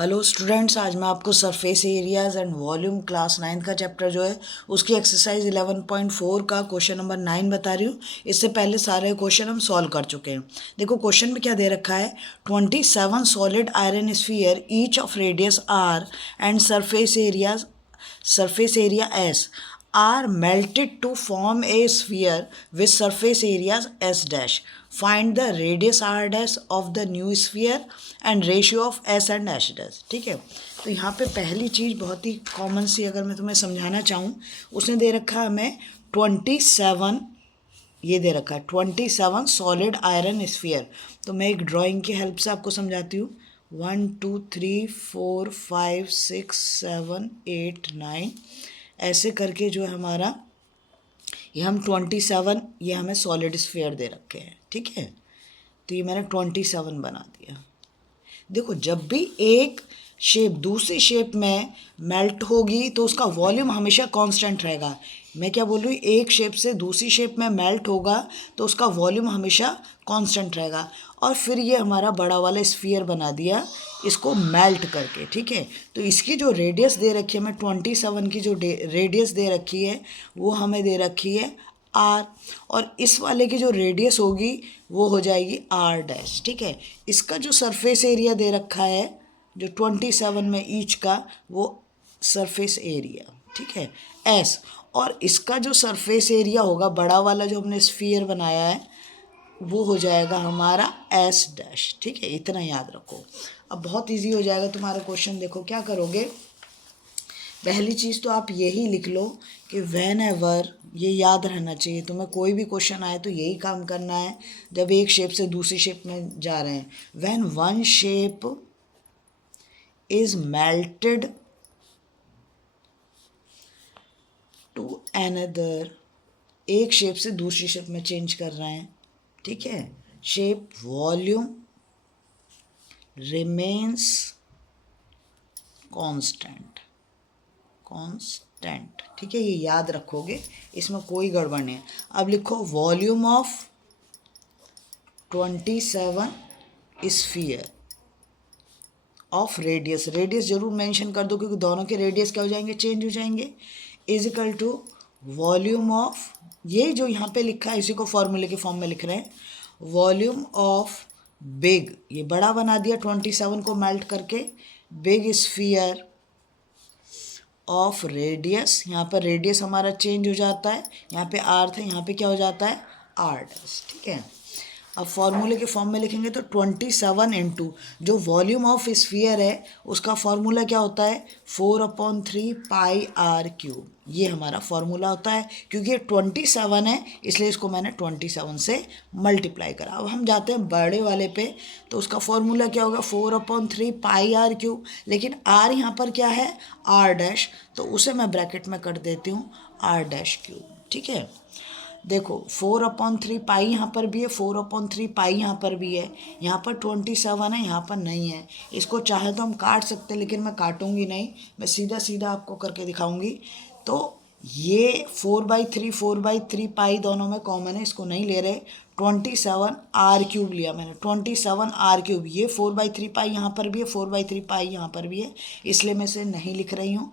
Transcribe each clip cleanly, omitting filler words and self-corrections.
Hello students, आज मैं आपको surface areas and volume class 9 का चैप्टर जो है उसकी एक्सरसाइज 11.4 का क्वेश्चन नंबर 9 बता रही हूँ। इससे पहले सारे क्वेश्चन हम सॉल्व कर चुके हैं। देखो क्वेश्चन में क्या दे रखा है, 27 solid iron sphere each of radius R and surface area S are melted to form a sphere with surface areas S dash. Find the radius R dash of the new sphere and ratio of S and S dash. ठीक है, तो यहाँ पे पहली चीज़ बहुत ही common सी अगर मैं तुम्हें समझाना चाहूँ, उसने दे रखा है हमें 27, ये दे रखा है 27 सॉलिड आयरन स्फीयर। तो मैं एक ड्राइंग की हेल्प से आपको समझाती हूँ। 1 2 3 4 5 6 7 8 9 ऐसे करके जो है हमारा ये हम 27, ये हमें सॉलिड स्फीयर दे रखे हैं। ठीक है, तो ये मैंने 27 बना दिया। देखो जब भी एक शेप दूसरी शेप में मेल्ट होगी तो उसका वॉल्यूम हमेशा कांस्टेंट रहेगा। मैं क्या बोल रही हूँ, एक शेप से दूसरी शेप में मेल्ट होगा तो उसका वॉल्यूम हमेशा कांस्टेंट रहेगा। और फिर ये हमारा बड़ा वाला स्फीयर बना दिया इसको मेल्ट करके। ठीक है, तो इसकी जो रेडियस दे रखी है, मैं 27 की जो रेडियस दे रखी है वो हमें दे रखी है आर, और इस वाले की जो रेडियस होगी वो हो जाएगी आर डैश। ठीक है, इसका जो सरफेस एरिया दे रखा है जो 27 में ईच का, वो सरफेस एरिया, ठीक है, एस, और इसका जो सरफेस एरिया होगा बड़ा वाला जो हमने स्फीयर बनाया है वो हो जाएगा हमारा एस डैश। ठीक है, इतना याद रखो। अब बहुत इजी हो जाएगा तुम्हारा क्वेश्चन। देखो क्या करोगे, पहली चीज़ तो आप यही लिख लो कि वेन एवर, ये याद रहना चाहिए तुम्हें, कोई भी क्वेश्चन आए तो यही काम करना है जब एक शेप से दूसरी शेप में जा रहे हैं। When one shape is melted to another, एक शेप से दूसरी शेप में चेंज कर रहे हैं। ठीक है, शेप वॉल्यूम रिमेन्स कांस्टेंट। ठीक है, ये याद रखोगे, इसमें कोई गड़बड़ नहीं है। अब लिखो volume of 27 sphere of radius, radius जरूर मेंशन कर दो क्योंकि दोनों के रेडियस क्या हो जाएंगे, चेंज हो जाएंगे, is equal to volume of, ये जो यहाँ पे लिखा है इसी को फॉर्मूले के फॉर्म में लिख रहे हैं, वॉल्यूम ऑफ बिग, ये बड़ा बना दिया 27 को मेल्ट करके, बिग स्फीयर ऑफ रेडियस, यहाँ पर रेडियस हमारा चेंज हो जाता है, यहाँ पे आर था, यहाँ पे क्या हो जाता है आर डैश। ठीक है, अब फॉर्मूले के फॉर्म में लिखेंगे तो 27 इंटू जो वॉल्यूम ऑफ स्फीयर है उसका फॉर्मूला क्या होता है, 4/3 पाई आर क्यूब, ये हमारा फॉर्मूला होता है। क्योंकि ये 27 है इसलिए इसको मैंने 27 से मल्टीप्लाई करा। अब हम जाते हैं बड़े वाले पे, तो उसका फॉर्मूला क्या होगा, 4/3 पाई आर क्यूब, लेकिन आर यहाँ पर क्या है आर डैश, तो उसे मैं ब्रैकेट में कर देती हूँ आर डैश क्यूब। ठीक है, देखो 4/3 पाई यहाँ पर भी है, 4/3 पाई यहाँ पर भी है, यहाँ पर 27 है, यहाँ पर नहीं है। इसको चाहे तो हम काट सकते हैं लेकिन मैं काटूंगी नहीं, मैं सीधा सीधा आपको करके दिखाऊंगी। तो ये 4/3 पाई दोनों में कॉमन है, इसको नहीं ले रहे। 27 आर क्यूब लिया मैंने, 27 आर क्यूब, ये 4/3 पाई यहाँ पर भी है, 4/3 पाई यहाँ पर भी है, इसलिए मैं इसे नहीं लिख रही हूँ।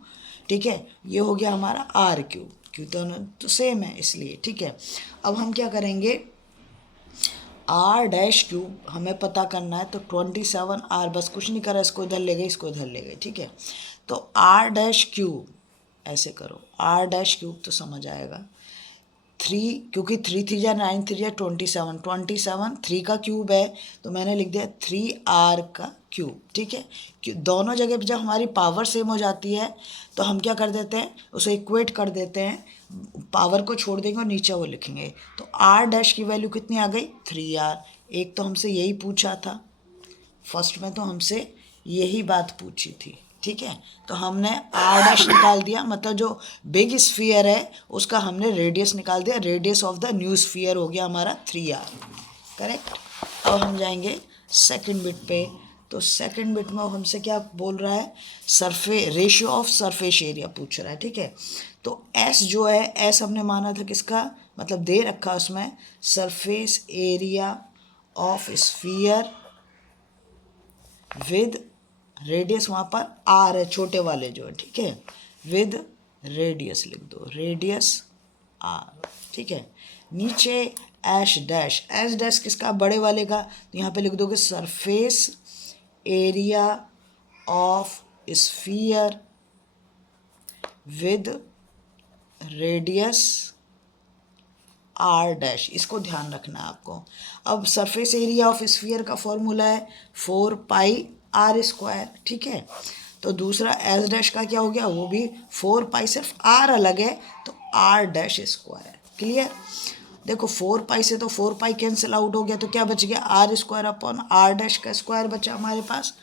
ठीक है, ये हो गया हमारा आर क्यूब, क्यों दोनों तो सेम है इसलिए। ठीक है, अब हम क्या करेंगे, आर डैश क्यूब हमें पता करना है, तो 27 आर, बस कुछ नहीं करा, इसको इधर ले गए इसको इधर ले गए। ठीक है, तो आर डैश क्यूब ऐसे करो, आर डैश क्यूब तो समझ आएगा 3, क्योंकि 3 3 जा 9 3 जा 27, 27 3 का क्यूब है तो मैंने लिख दिया 3r का क्यूब। ठीक है, दोनों जगह पे जब हमारी पावर सेम हो जाती है तो हम क्या कर देते हैं, उसे इक्वेट कर देते हैं, पावर को छोड़ देंगे और नीचे वो लिखेंगे। तो r डैश की वैल्यू कितनी आ गई 3r। एक तो हमसे यही पूछा था, फर्स्ट में तो हमसे यही बात पूछी थी। ठीक है, तो हमने आर डैश निकाल दिया, मतलब जो बिग स्फीयर है उसका हमने रेडियस निकाल दिया, radius of the new sphere हो गया हमारा 3r। करेक्ट। अब हम जाएंगे सेकंड बिट पे, तो सेकंड बिट में हमसे क्या बोल रहा है, रेशियो ऑफ सरफेस एरिया पूछ रहा है। ठीक है, तो एस जो है, एस हमने माना था किसका, मतलब दे रखा उसमें surface area of sphere with radius वहाँ पर आर है, छोटे वाले जो है, ठीक है, विद रेडियस लिख दो, रेडियस आर, ठीक है। नीचे एश डैश किसका, बड़े वाले का, तो यहाँ पे लिख दोगे surface area of sphere with radius R dash, इसको ध्यान रखना है आपको। अब सरफेस एरिया ऑफ स्फीयर का फॉर्मूला है 4πr², ठीक है। तो दूसरा एस डैश का क्या हो गया, वो भी 4π, सिर्फ आर अलग है तो आर डैश स्क्वायर, क्लियर। देखो 4π से तो 4π कैंसिल आउट हो गया, तो क्या बच गया, r² अपॉन आर डैश का स्क्वायर बचा हमारे पास,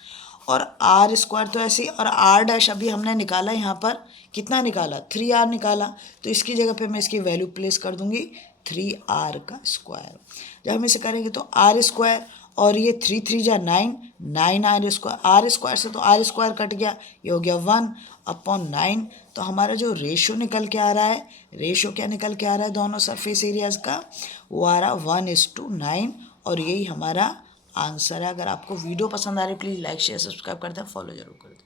और r² तो ऐसे ही, और r डैश अभी हमने निकाला यहाँ पर, कितना निकाला, 3r निकाला, तो इसकी जगह पे मैं इसकी वैल्यू प्लेस कर दूंगी 3r का स्क्वायर। जब हम इसे करेंगे तो r² और ये 3 3 जा 9 r² से तो r² कट गया, ये हो गया 1 अपॉन 9। तो हमारा जो रेशो निकल के आ रहा है, रेशो क्या निकल के आ रहा है दोनों सरफेस एरियाज का, वो आ रहा 1:9, और यही हमारा आंसर है। अगर आपको वीडियो पसंद आ रही है प्लीज़ लाइक शेयर सब्सक्राइब करते हैं, फॉलो जरूर कर दें।